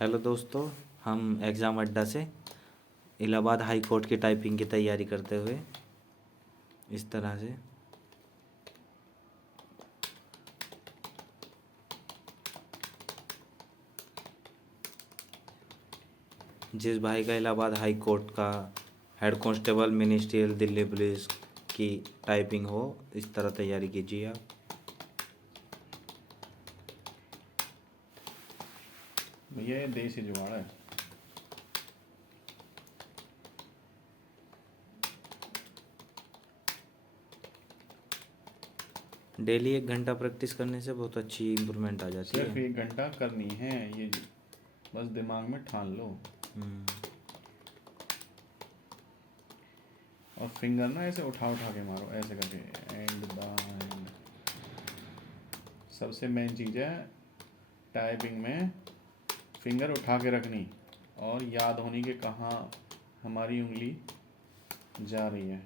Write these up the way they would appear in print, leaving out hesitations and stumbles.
Hello दोस्तों, हम exam अड्डा से इलाहाबाद हाई कोर्ट की टाइपिंग की तैयारी करते हुए इस तरह से जिस भाई का इलाहाबाद हाई कोर्ट का head constable ministerial Delhi police की टाइपिंग हो, इस तरह तैयारी कीजिए आप। भैया ये देसी जुगाड़ है। डेली 1 घंटा प्रैक्टिस करने से बहुत अच्छी इम्प्रूवमेंट आ जाती सिर्फ है। 1 घंटा करनी है ये, बस दिमाग में ठान लो। और फिंगर ना ऐसे उठा उठा के मारो, ऐसे करके एंड बाय। सबसे मेन चीज़ है टाइपिंग में फिंगर उठा के रखनी और याद होनी कि कहाँ हमारी उंगली जा रही है।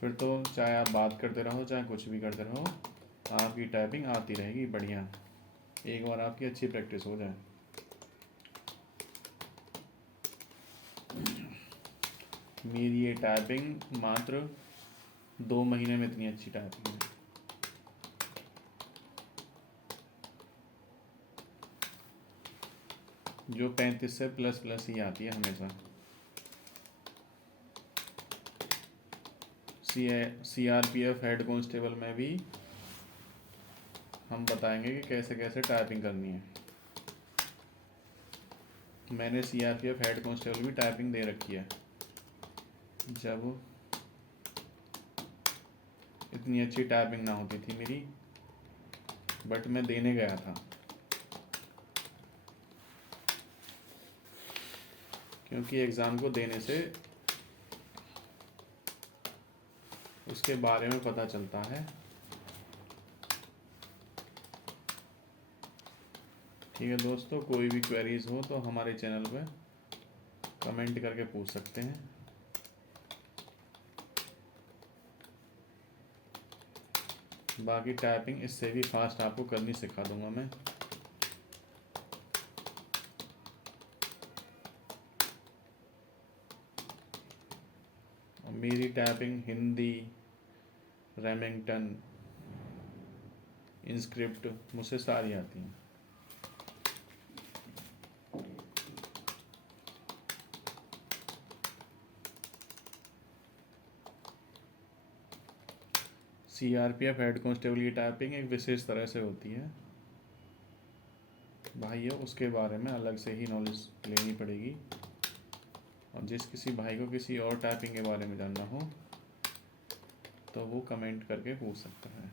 फिर तो चाहे आप बात करते रहो चाहे कुछ भी करते रहो, आपकी टाइपिंग आती रहेगी बढ़िया, एक बार आपकी अच्छी प्रैक्टिस हो जाए। मेरी ये टाइपिंग मात्र 2 महीने में इतनी अच्छी टाइपिंग है। जो 35 से प्लस प्लस ही आती है हमेशा। CRPF हेड कांस्टेबल में भी हम बताएंगे कि कैसे कैसे टाइपिंग करनी है। मैंने CRPF हेड कांस्टेबल भी टाइपिंग दे रखी है, जब इतनी अच्छी टाइपिंग ना होती थी मेरी, बट मैं देने गया था क्योंकि एग्ज़ाम को देने से उसके बारे में पता चलता है। ठीक है दोस्तों, कोई भी क्वेरीज हो तो हमारे चैनल पे कमेंट करके पूछ सकते हैं। बाकी टाइपिंग इससे भी फास्ट आपको करनी सिखा दूंगा मैं। और मेरी टाइपिंग हिंदी, रेमिंगटन, इंस्क्रिप्ट मुझसे सारी आती हैं। CRPF हेड कांस्टेबल की टाइपिंग एक विशेष तरह से होती है भाई, है उसके बारे में अलग से ही नॉलेज लेनी पड़ेगी। और जिस किसी भाई को किसी और टाइपिंग के बारे में जानना हो तो वो कमेंट करके पूछ सकता है।